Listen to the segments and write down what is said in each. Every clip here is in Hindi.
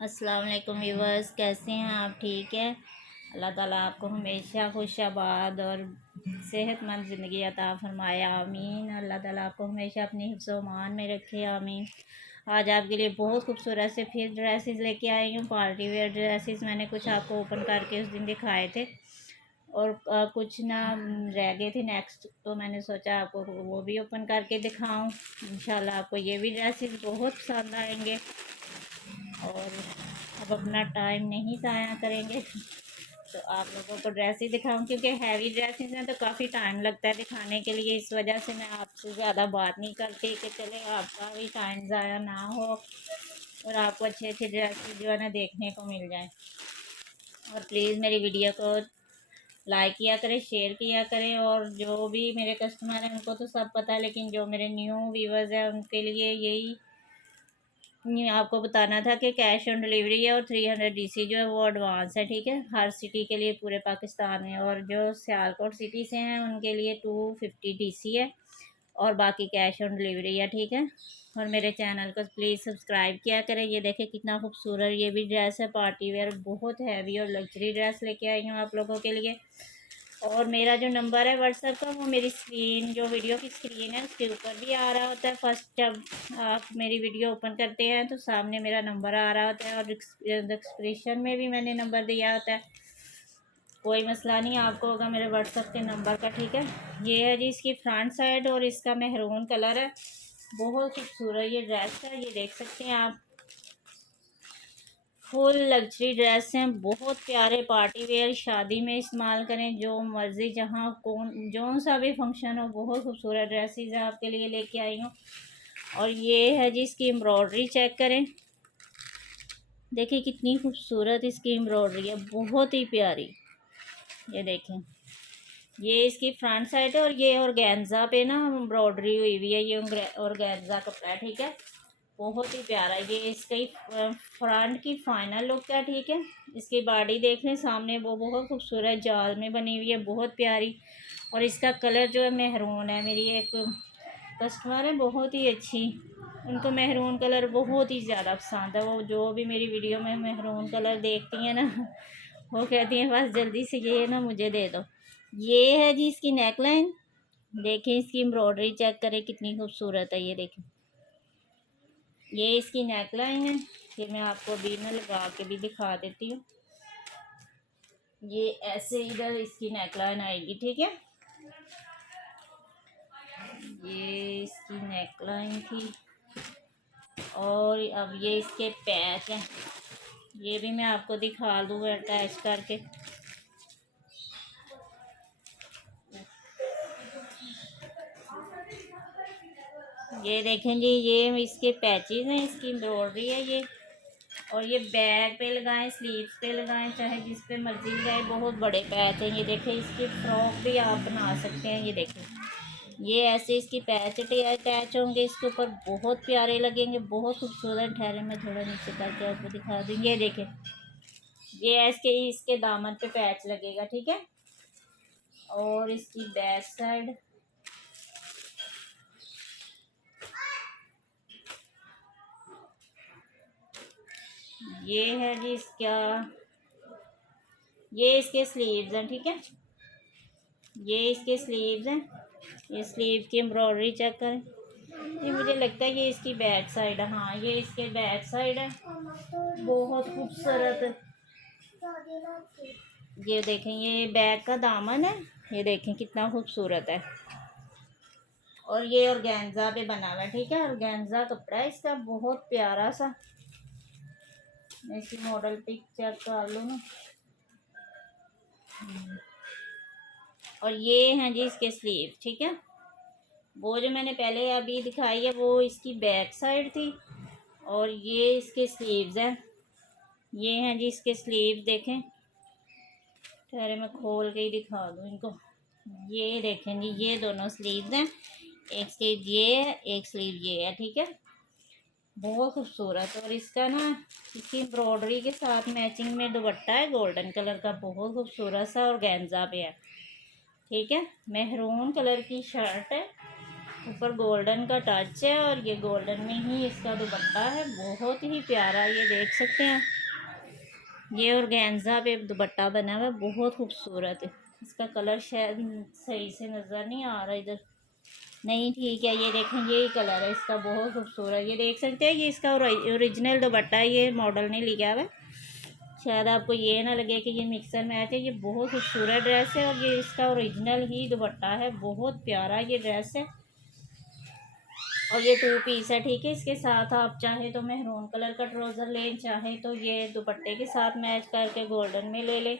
अस्सलाम वालेकुम व्यूवर्स, कैसे हैं आप? ठीक है। अल्लाह ताला आपको हमेशा खुशाबाद और सेहतमंद ज़िंदगी अता फरमाए, आमीन। अल्लाह ताला आपको हमेशा अपनी हिफ्ज़ व अमान में रखे, आमीन। आज आपके लिए बहुत खूबसूरत से फिर ड्रेसेस लेके आई हूँ, पार्टी वेयर ड्रेसेस। मैंने कुछ आपको ओपन करके उस दिन दिखाए थे और कुछ ना रह गए थे नेक्स्ट, तो मैंने सोचा आपको वो भी ओपन करके दिखाऊं। इंशाल्लाह आपको ये भी ड्रेसेस बहुत पसंद आएंगे और अब अपना टाइम नहीं ज़ाया करेंगे, तो आप लोगों को ड्रेस ही दिखाऊं, क्योंकि हैवी ड्रेसेस में तो काफ़ी टाइम लगता है दिखाने के लिए। इस वजह से मैं आपसे ज़्यादा बात नहीं करती कि चले आपका भी टाइम ज़ाया ना हो और आपको अच्छे अच्छे ड्रेसेस जो है ना देखने को मिल जाए। और प्लीज़ मेरी वीडियो को लाइक किया करें, शेयर किया करें। और जो भी मेरे कस्टमर हैं उनको तो सब पता है, लेकिन जो मेरे न्यू व्यूवर्स हैं उनके लिए यही आपको बताना था कि कैश ऑन डिलीवरी है और 300 डीसी जो है वो एडवांस है, ठीक है। हर सिटी के लिए पूरे पाकिस्तान में, और जो सियालकोट सिटी से हैं उनके लिए 250 डीसी है और बाकी कैश ऑन डिलीवरी है, ठीक है। और मेरे चैनल को प्लीज़ सब्सक्राइब किया करें। ये देखें कितना खूबसूरत ये भी ड्रेस है, पार्टी वेयर, बहुत हैवी और लग्जरी ड्रेस लेके आई हूँ आप लोगों के लिए। और मेरा जो नंबर है व्हाट्सएप का, वो मेरी स्क्रीन, जो वीडियो की स्क्रीन है उसके ऊपर भी आ रहा होता है। फर्स्ट जब आप मेरी वीडियो ओपन करते हैं तो सामने मेरा नंबर आ रहा होता है और डिस्क्रिप्शन में भी मैंने नंबर दिया होता है। कोई मसला नहीं आपको होगा मेरे व्हाट्सएप के नंबर का, ठीक है। ये है जी इसकी फ्रंट साइड और इसका मेहरून कलर है। बहुत खूबसूरत ये ड्रेस है, ये देख सकते हैं आप। फुल लग्जरी ड्रेस हैं, बहुत प्यारे पार्टी वेयर, शादी में इस्तेमाल करें, जो मर्ज़ी जहाँ कौन जो सा भी फंक्शन हो। बहुत खूबसूरत ड्रेसेस है आपके लिए लेके आई हूँ। और ये है जी इसकी एम्ब्रॉयडरी, चेक करें, देखिए कितनी खूबसूरत इसकी एम्ब्रॉयडरी है, बहुत ही प्यारी। ये देखें, ये इसकी फ्रंट साइड है और ये ऑर्गेन्जा पे ना एम्ब्रॉयडरी हुई हुई है। ये ऑर्गेन्जा कपड़ा है, ठीक है। बहुत ही प्यारा, ये इसकी फ्रंट की फाइनल लुक है, ठीक है। इसकी बॉडी देख लें सामने, वो बहुत खूबसूरत जाल में बनी हुई है, बहुत प्यारी। और इसका कलर जो है मेहरून है। मेरी एक कस्टमर है बहुत ही अच्छी, उनको मेहरून कलर बहुत ही ज़्यादा पसंद है। वो जो भी मेरी वीडियो में मेहरून कलर देखती हैं ना, वो कहती हैं बस जल्दी से ये ना मुझे दे दो। ये है जी इसकी नेकलाइन, देखें इसकी एम्ब्रॉयडरी चेक करें कितनी खूबसूरत है। ये देखें, ये इसकी नेकलाइन है। ये मैं आपको अभी ना लगा के भी दिखा देती हूँ। ये ऐसे इधर इसकी नेकलाइन आएगी, ठीक है। ये इसकी नेकलाइन थी और अब ये इसके पैच हैं, ये भी मैं आपको दिखा दूँ अटैच करके। ये देखें जी, ये इसके पैचेस हैं, इसकी एम्ब्रॉयडरी है ये। और ये बैग पे लगाएं, स्लीव्स पे लगाएं, चाहे जिस पे मर्जी लगाएं, बहुत बड़े पैच हैं। ये देखें, इसकी फ्रॉक भी आप बना सकते हैं। ये देखें, ये ऐसे इसकी पैच अटैच होंगे इसके ऊपर, बहुत प्यारे लगेंगे, बहुत खूबसूरत। ठहरे मैं थोड़ा नीचे करके आपको दिखा दूँ। ये देखें, ये इसके दामन पे पैच लगेगा, ठीक है। और इसकी बैक साइड, ये है जी इसका, ये इसके स्लीव्स हैं, ठीक है। ये इसके स्लीव्स हैं, ये स्लीव की एम्ब्रॉयडरी चेक करें। ये मुझे लगता है ये इसकी बैक साइड है, हाँ ये इसके बैक साइड है, बहुत खूबसूरत। ये देखें, ये बैक का दामन है, ये देखें कितना खूबसूरत है। और ये ऑर्गेन्जा पे बना हुआ है, ठीक है। ऑर्गेन्जा कपड़ा है इसका, बहुत प्यारा सा। मैं इसकी मॉडल पिक चेक कर लूँ ना। और ये हैं जी इसके स्लीव, ठीक है। वो जो मैंने पहले अभी दिखाई है वो इसकी बैक साइड थी और ये इसके स्लीव्स हैं। ये हैं जी इसके स्लीव, देखें, ठहरे मैं खोल के ही दिखा दूँ इनको। ये देखें जी, ये दोनों स्लीव्स हैं, एक स्लीव ये है, एक स्लीव ये है, ठीक है। बहुत खूबसूरत। और इसका ना, इसकी एम्ब्रॉयडरी के साथ मैचिंग में दुपट्टा है गोल्डन कलर का, बहुत खूबसूरत सा, और गेंजा पे है, ठीक है। मेहरून कलर की शर्ट है ऊपर गोल्डन का टच है और ये गोल्डन में ही इसका दुपट्टा है, बहुत ही प्यारा। ये देख सकते हैं, ये ऑर्गेन्जा पे दुपट्टा बना हुआ है, बहुत खूबसूरत है। इसका कलर शायद सही से नज़र नहीं आ रहा इधर, नहीं ठीक है, ये देखें यही कलर है इसका, बहुत खूबसूरत। ये देख सकते हैं, ये इसका ओरिजिनल दुपट्टा है, ये मॉडल नहीं लिखा हुआ है। शायद आपको ये ना लगे कि ये मिक्सर मैच है, ये बहुत खूबसूरत ड्रेस है और ये इसका ओरिजिनल ही दुपट्टा है, बहुत प्यारा ये ड्रेस है। और ये 2 पीस है, ठीक है। इसके साथ आप चाहे तो मेहरून कलर का ट्राउज़र लें, चाहे तो ये दुपट्टे के साथ मैच करके गोल्डन में ले लें,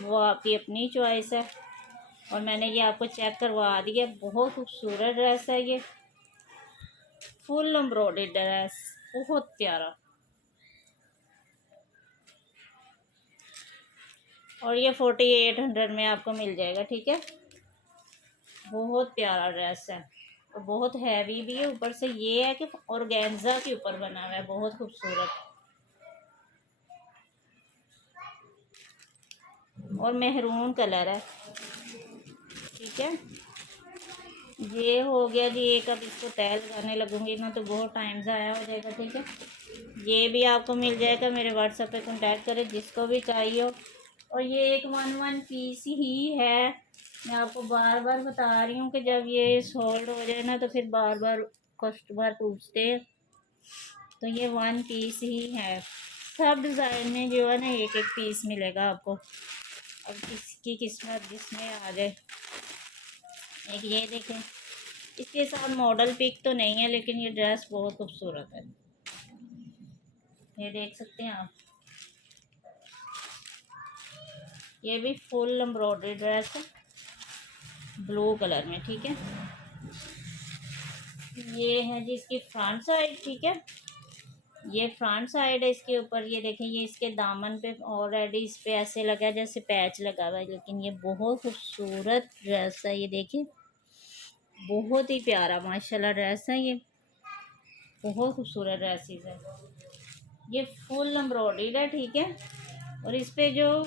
वो आपकी अपनी चॉइस है। और मैंने ये आपको चेक करवा दिया, बहुत खूबसूरत ड्रेस है ये, फुल एम्ब्रॉयडर्ड ड्रेस, बहुत प्यारा। और ये 4800 में आपको मिल जाएगा, ठीक है। बहुत प्यारा ड्रेस है और बहुत हैवी भी है। ऊपर से ये है कि ऑर्गेन्जा के ऊपर बना हुआ है, बहुत खूबसूरत। और मेहरून कलर है, ठीक है। ये हो गया जी एक। अब इसको तय लगाने लगूंगी ना तो बहुत टाइम ज़ाया हो जाएगा, ठीक है। ये भी आपको मिल जाएगा, मेरे व्हाट्सएप पे कांटेक्ट करें जिसको भी चाहिए हो। और ये एक 1 पीस ही है, मैं आपको बार बार बता रही हूँ कि जब ये सोल्ड हो जाए ना तो फिर बार बार कस्टमर पूछते हैं, तो ये 1 पीस ही है। सब डिज़ाइन में जो है ना एक एक पीस मिलेगा आपको, अब किसकी किस्मत जिसमें आ जाए। एक ये देखें, इसके साथ मॉडल पिक तो नहीं है लेकिन ये ड्रेस बहुत खूबसूरत है, ये देख सकते हैं आप। ये भी फुल एम्ब्रॉयडरी ड्रेस है, ब्लू कलर में, ठीक है। ये है जी इसकी फ्रंट साइड, ठीक है। ये फ्रंट साइड है इसके ऊपर, ये देखें, ये इसके दामन पे ऑलरेडी इस पे ऐसे लगा है जैसे पैच लगा हुआ है, लेकिन ये बहुत खूबसूरत ड्रेस है। ये देखिए, बहुत ही प्यारा माशाल्लाह ड्रेस है, ये बहुत खूबसूरत ड्रेसेस है। ये फुल एम्ब्रॉयडर्ड है, ठीक है। और इस पे जो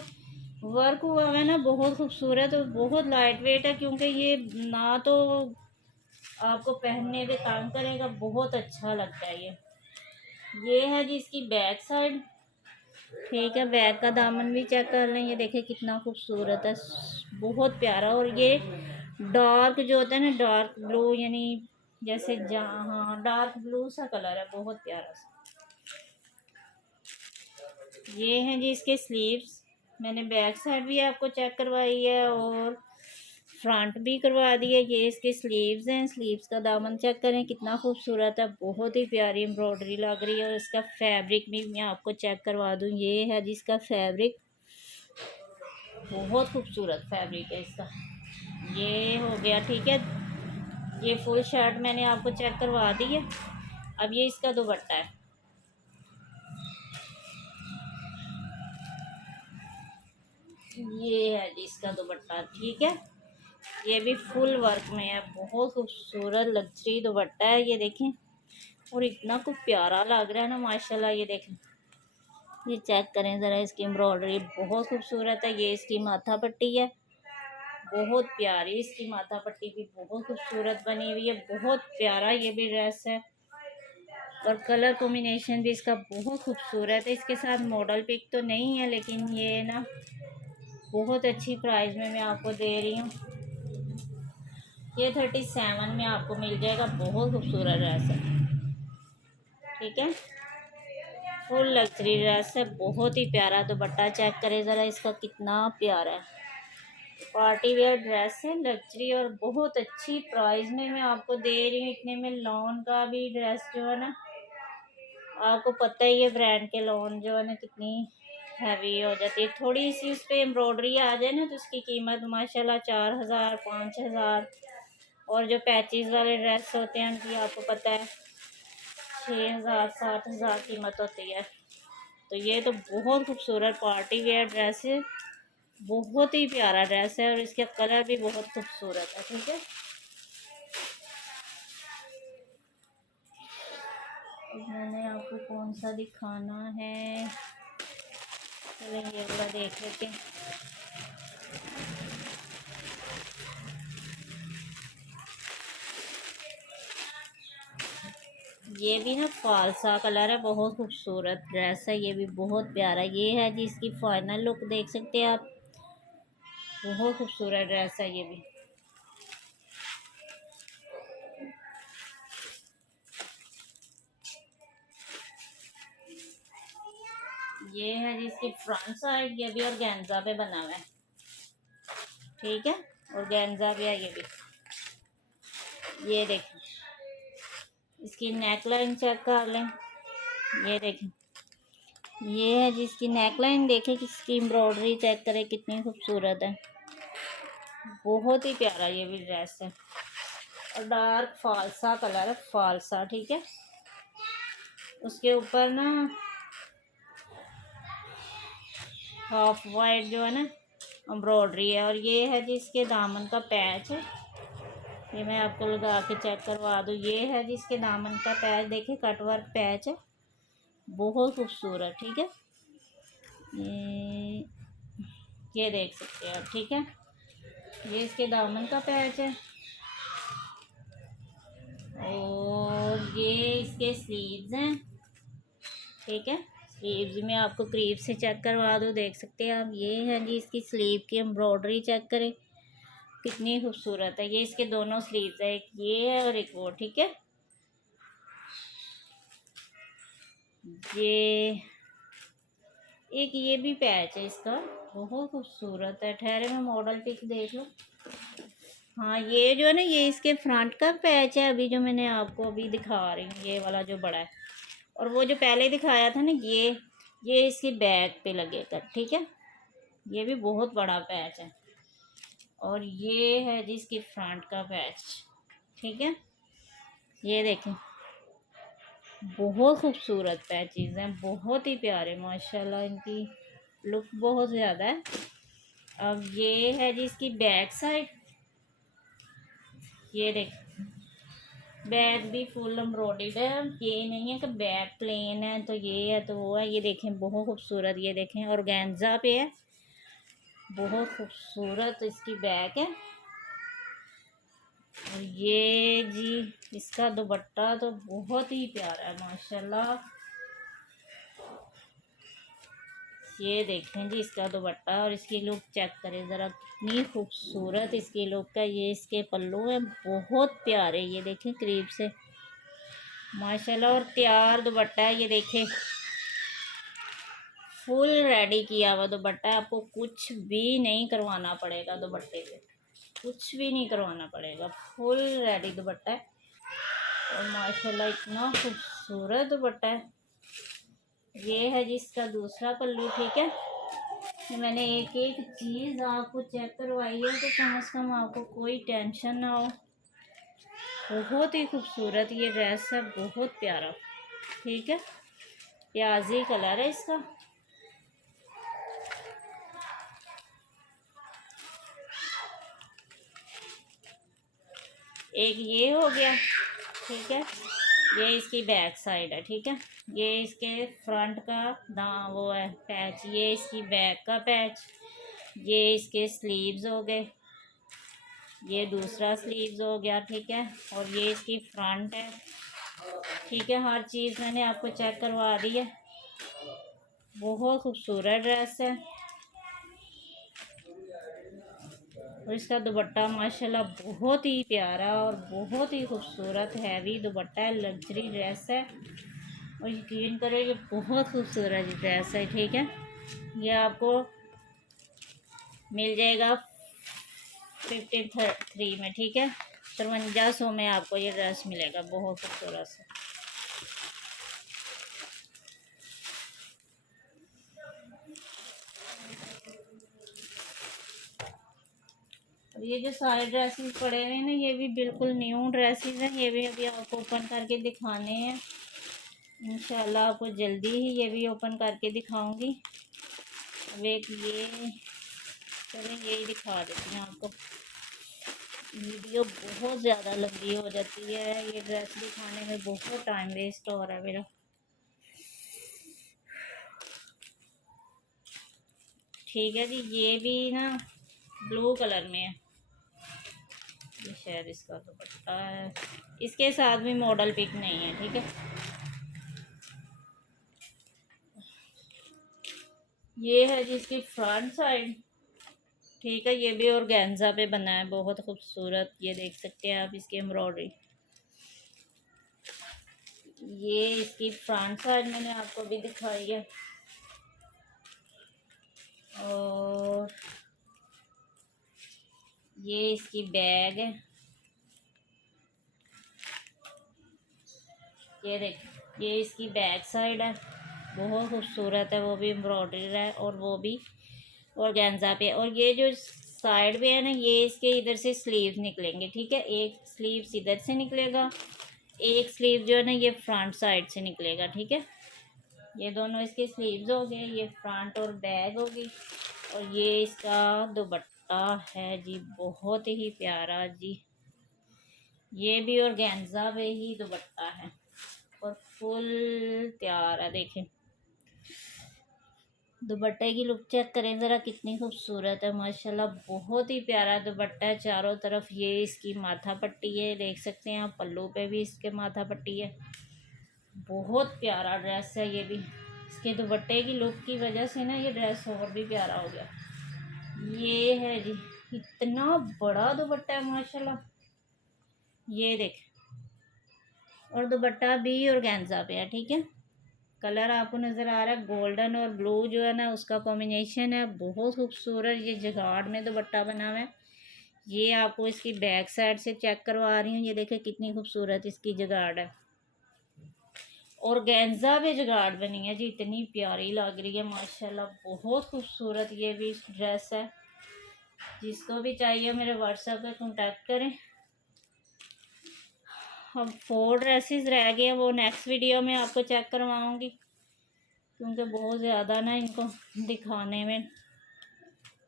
वर्क हुआ है ना बहुत खूबसूरत और बहुत लाइट वेट है, क्योंकि ये ना तो आपको पहनने पे काम करेगा, बहुत अच्छा लगता है ये है जी इसकी बैक साइड, ठीक है। बैक का दामन भी चेक कर लें, ये देखें कितना खूबसूरत है, बहुत प्यारा। और ये डार्क जो होता है ना, डार्क ब्लू, यानी जैसे हाँ डार्क ब्लू सा कलर है, बहुत प्यारा सा। ये हैं जी इसके स्लीव्स, मैंने बैक साइड भी आपको चेक करवाई है और फ्रंट भी करवा दी है। ये इसके स्लीव्स हैं, स्लीव्स का दामन चेक करें कितना खूबसूरत है, बहुत ही प्यारी एम्ब्रॉयडरी लग रही है। और इसका फैब्रिक भी मैं आपको चेक करवा दूँ, ये है जिसका फैब्रिक, बहुत खूबसूरत फैब्रिक है इसका। ये हो गया, ठीक है। ये फुल शर्ट मैंने आपको चेक करवा दी है। अब ये इसका दुपट्टा है, ये है जी इसका दुपट्टा, ठीक है। ये भी फुल वर्क में है, बहुत खूबसूरत लग्जरी दुपट्टा है, ये देखें। और इतना कुछ प्यारा लग रहा है ना माशाल्लाह, ये देखें, ये चेक करें ज़रा इसकी एम्ब्रॉयडरी, बहुत खूबसूरत है। ये इसकी माथा पट्टी है, बहुत प्यारी इसकी माथा पट्टी भी बहुत खूबसूरत बनी हुई है, बहुत प्यारा ये भी ड्रेस है। और कलर कॉम्बिनेशन भी इसका बहुत खूबसूरत है। इसके साथ मॉडल पिक तो नहीं है, लेकिन ये ना बहुत अच्छी प्राइस में मैं आपको दे रही हूँ। ये 37 में आपको मिल जाएगा, बहुत खूबसूरत ड्रेस है, ठीक है। फुल लग्जरी ड्रेस है, बहुत ही प्यारा दुपट्टा चेक करें ज़रा इसका कितना प्यारा है। पार्टी वेयर ड्रेस है, लग्जरी, और बहुत अच्छी प्राइस में मैं आपको दे रही हूँ। इतने में लॉन का भी ड्रेस जो है ना, आपको पता ही है ब्रांड के लॉन जो है ना कितनी हैवी हो जाती है। थोड़ी सी उस पर एम्ब्रॉयडरी आ जाए ना तो उसकी कीमत माशाल्लाह 4000 5000। और जो पैचेस वाले ड्रेस होते हैं उनकी आपको पता है 6000 7000 कीमत होती है। तो ये तो बहुत खूबसूरत पार्टी वेयर ड्रेस है, बहुत ही प्यारा ड्रेस है और इसके कलर भी बहुत खूबसूरत है, ठीक है। मैंने आपको कौन सा दिखाना है, चलें ये वाला देख लेते हैं। ये भी ना फालसा कलर है, बहुत खूबसूरत ड्रेस है, ये भी बहुत प्यारा। ये है जी इसकी फाइनल लुक, देख सकते हैं आप, बहुत खूबसूरत ड्रेस है ये भी। ये है जी इसकी फ्रंट साइड, ये भी ऑर्गेन्जा पे बना हुआ है, ठीक है, ऑर्गेन्जा पे है ये भी। ये देखें, इसकी नेक लाइन चेक कर लें, ये देखें, ये है जिसकी नेक लाइन, देखें किसकी एम्ब्रॉयडरी चेक करें कितनी खूबसूरत है, बहुत ही प्यारा ये भी ड्रेस है। और डार्क फालसा कलर है, फालसा, ठीक है। उसके ऊपर ना हाफ वाइट जो है ना एम्ब्रॉयडरी है। और ये है जिसके दामन का पैच है, ये मैं आपको लगा के चेक करवा दूँ। ये है जिसके दामन का पैच, देखिए कटवर्क पैच है, बहुत खूबसूरत, ठीक है। ये देख सकते हैं आप, ठीक है, ये इसके दामन का पैच है। और ये इसके स्लीव्स हैं, ठीक है। स्लीव्स में आपको करीब से चेक करवा दूँ, देख सकते हैं आप, ये है जी इसकी स्लीव की एम्ब्रॉयडरी चेक करें कितनी खूबसूरत है। ये इसके दोनों स्लीव्स है, एक ये है और एक वो, ठीक है। ये एक ये भी पैच है इसका, बहुत खूबसूरत है। ठहरे मैं मॉडल पिक देख लूँ। हाँ, ये जो है ना, ये इसके फ्रंट का पैच है, अभी जो मैंने आपको अभी दिखा रही हूँ, ये वाला जो बड़ा है। और वो जो पहले दिखाया था ना, ये इसकी बैक पे लगेगा, ठीक है। ये भी बहुत बड़ा पैच है। और ये है जी इसकी फ्रंट का पैच, ठीक है। ये देखें, बहुत खूबसूरत पैचेस हैं, बहुत ही प्यारे, माशाल्लाह इनकी लुक बहुत ज़्यादा है। अब ये है जी इसकी बैक साइड, ये देख, बैक भी फुल एम्ब्रॉयडर्ड है। ये नहीं है कि बैक प्लेन है तो ये है तो वो है। ये देखें, बहुत खूबसूरत, ये देखें ऑर्गेन्जा पे है, बहुत खूबसूरत इसकी बैक है। और ये जी इसका दुपट्टा तो बहुत ही प्यारा है, माशाल्लाह। ये देखें जी इसका दुपट्टा, और इसकी लुक चेक करें ज़रा, कितनी खूबसूरत इसकी लुक है। ये इसके पल्लू है, बहुत प्यारे, ये देखें करीब से, माशाल्लाह। और तैयार दुपट्टा है, ये देखें फुल रेडी किया हुआ दुपट्टा है, आपको कुछ भी नहीं करवाना पड़ेगा दुपट्टे पे, कुछ भी नहीं करवाना पड़ेगा, फुल रेडी दुपट्टा है। और माशाल्लाह इतना खूबसूरत दुपट्टा है। ये है जिसका दूसरा पल्लू, ठीक है। कि मैंने एक एक चीज़ आपको चेक करवाई है तो कम से कम आपको कोई टेंशन ना हो। बहुत ही खूबसूरत ये ड्रेस है, बहुत प्यारा, ठीक है। प्याजी कलर है इसका। एक ये हो गया, ठीक है। ये इसकी बैक साइड है, ठीक है। ये इसके फ्रंट का वो है पैच, ये इसकी बैक का पैच, ये इसके स्लीव्स हो गए, ये दूसरा स्लीव्स हो गया, ठीक है। और ये इसकी फ्रंट है, ठीक है। हर चीज़ मैंने आपको चेक करवा दी है, बहुत खूबसूरत ड्रेस है। और इसका दुपट्टा माशाल्लाह बहुत ही प्यारा और बहुत ही खूबसूरत हैवी दुपट्टा है, लग्जरी ड्रेस है। और यकीन करो ये बहुत खूबसूरत ड्रेस है, ठीक है। ये आपको मिल जाएगा 53 में, ठीक है, 5300 में आपको ये ड्रेस मिलेगा, बहुत खूबसूरत से। अब ये जो सारे ड्रेसेस पड़े हुए हैं ना, ये भी बिल्कुल न्यू ड्रेसेस हैं, ये भी अभी आपको ओपन करके दिखाने हैं। इंशाल्लाह आपको जल्दी ही ये भी ओपन करके दिखाऊंगी। अब एक ये, चलें यही दिखा देती हूँ आपको, वीडियो बहुत ज़्यादा लंबी हो जाती है, ये ड्रेस दिखाने में बहुत टाइम वेस्ट हो रहा है मेरा, ठीक है जी। ये भी ना ब्लू कलर में है, ये शायद इसका दुपट्टा है, इसके साथ भी मॉडल पिक नहीं है, ठीक है। ये है जिसकी फ्रंट साइड। ठीक है, ये भी ऑर्गेन्जा पे बना है, बहुत खूबसूरत। ये देख सकते हैं आप इसकी एम्ब्रॉयडरी। ये इसकी फ्रंट साइड मैंने आपको भी दिखाई है। और ये इसकी बैग है। ये देख, ये इसकी बैक साइड है, बहुत खूबसूरत है। वो भी एम्ब्रॉयडरी है और वो भी ऑर्गेन्जा पे। और ये जो साइड पे है ना, ये इसके इधर से स्लीव निकलेंगे। ठीक है, एक स्लीव इधर से निकलेगा, एक स्लीव जो है ना ये फ्रंट साइड से निकलेगा। ठीक है, ये दोनों इसके स्लीव्स हो गए, ये फ्रंट और बैक होगी। और ये इसका दुपट्टा है जी, बहुत ही प्यारा जी। ये भी ऑर्गेन्जा पे ही दुपट्टा है और फुल तैयार है। देखें दुपट्टे की लुक चेक करें ज़रा, कितनी खूबसूरत है माशाल्लाह। बहुत ही प्यारा दुपट्टा है। चारों तरफ ये इसकी माथा पट्टी है, देख सकते हैं आप। पल्लू पे भी इसके माथा पट्टी है। बहुत प्यारा ड्रेस है ये भी। इसके दुपट्टे की लुक की वजह से ना ये ड्रेस और भी प्यारा हो गया। ये है जी, इतना बड़ा दुपट्टा है माशाल्लाह। ये देख, और दुपट्टा भी ऑर्गेन्जा पे है। ठीक है, कलर आपको नज़र आ रहा है गोल्डन और ब्लू जो है ना उसका कॉम्बिनेशन है, बहुत खूबसूरत। ये जगाड़ में दुपट्टा बना हुआ है। ये आपको इसकी बैक साइड से चेक करवा रही हूँ। ये देखें कितनी खूबसूरत इसकी जगाड़ है। और गेंजा पे जुगाड़ बनी है जी, इतनी प्यारी लग रही है माशाल्लाह, बहुत खूबसूरत ये भी ड्रेस है। जिसको भी चाहिए मेरे व्हाट्सएप पे कांटेक्ट करें। अब 4 ड्रेसेस रह गए हैं, वो नेक्स्ट वीडियो में आपको चेक करवाऊंगी, क्योंकि बहुत ज़्यादा ना इनको दिखाने में,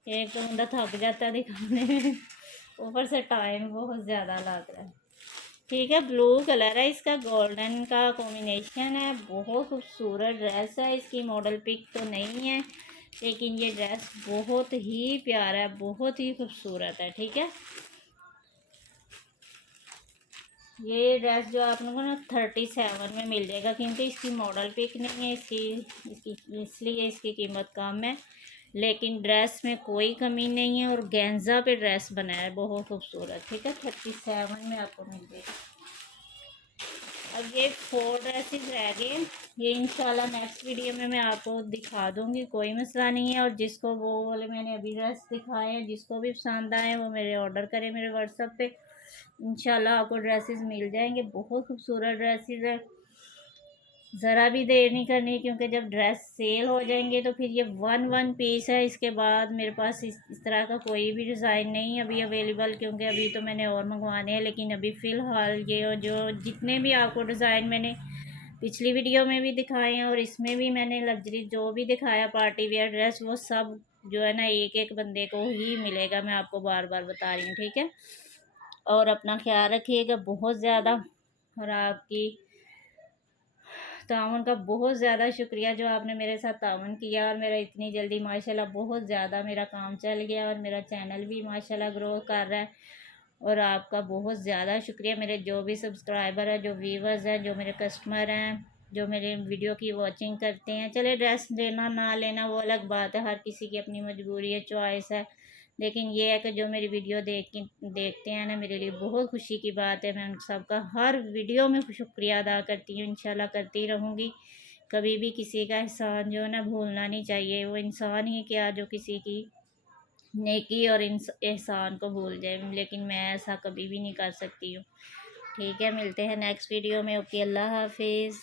एक तो बंदा थक जाता है दिखाने में, ऊपर से टाइम बहुत ज़्यादा लग रहा है। ठीक है, ब्लू कलर है इसका, गोल्डन का कॉम्बिनेशन है। बहुत खूबसूरत ड्रेस है। इसकी मॉडल पिक तो नहीं है, लेकिन ये ड्रेस बहुत ही प्यारा है, बहुत ही खूबसूरत है। ठीक है, ये ड्रेस जो आप लोगों को ना 37 में मिल जाएगा, क्योंकि इसकी मॉडल पिक नहीं है इसकी इसलिए इसकी कीमत कम है। लेकिन ड्रेस में कोई कमी नहीं है और गेंजा पे ड्रेस बना है, बहुत खूबसूरत। ठीक है, 37 में आपको मिल जाएगा। अब ये 4 ड्रेसेस रह गए, ये इंशाल्लाह नेक्स्ट वीडियो में मैं आपको दिखा दूंगी, कोई मसला नहीं है। और जिसको वो वाले मैंने अभी ड्रेस दिखाए हैं, जिसको भी पसंद आए वो मेरे ऑर्डर करें मेरे व्हाट्सएप पे, इंशाल्लाह आपको ड्रेसेस मिल जाएंगे। बहुत खूबसूरत ड्रेसेस है, ज़रा भी देर नहीं करनी, क्योंकि जब ड्रेस सेल हो जाएंगे तो फिर ये वन पीस है। इसके बाद मेरे पास इस तरह का कोई भी डिज़ाइन नहीं है अभी अवेलेबल, क्योंकि अभी तो मैंने और मंगवाने हैं। लेकिन अभी फ़िलहाल ये जो जितने भी आपको डिज़ाइन मैंने पिछली वीडियो में भी दिखाए हैं और इसमें भी मैंने लग्जरी जो भी दिखाया पार्टी वेयर ड्रेस, वो सब जो है ना एक एक बंदे को ही मिलेगा। मैं आपको बार बार बता रही हूँ। ठीक है, और अपना ख्याल रखिएगा बहुत ज़्यादा। और आपकी ताउन का बहुत ज़्यादा शुक्रिया जो आपने मेरे साथ ताउन किया, और मेरा इतनी जल्दी माशाल्लाह बहुत ज़्यादा मेरा काम चल गया और मेरा चैनल भी माशाल्लाह ग्रो कर रहा है। और आपका बहुत ज़्यादा शुक्रिया, मेरे जो भी सब्सक्राइबर हैं, जो व्यूवर्स हैं, जो मेरे कस्टमर हैं, जो मेरे वीडियो की वॉचिंग करते हैं। चले ड्रेस लेना ना लेना वो अलग बात है, हर किसी की अपनी मजबूरी है, चॉइस है। लेकिन ये है कि जो मेरी वीडियो देखते हैं ना, मेरे लिए बहुत खुशी की बात है। मैं उन सबका हर वीडियो में शुक्रिया अदा करती हूँ, इंशाल्लाह करती रहूँगी। कभी भी किसी का एहसान जो है ना भूलना नहीं चाहिए। वो इंसान ही क्या जो किसी की नेकी और एहसान को भूल जाए, लेकिन मैं ऐसा कभी भी नहीं कर सकती हूँ। ठीक है, मिलते हैं नेक्स्ट वीडियो में। ओके, अल्लाह हाफिज़।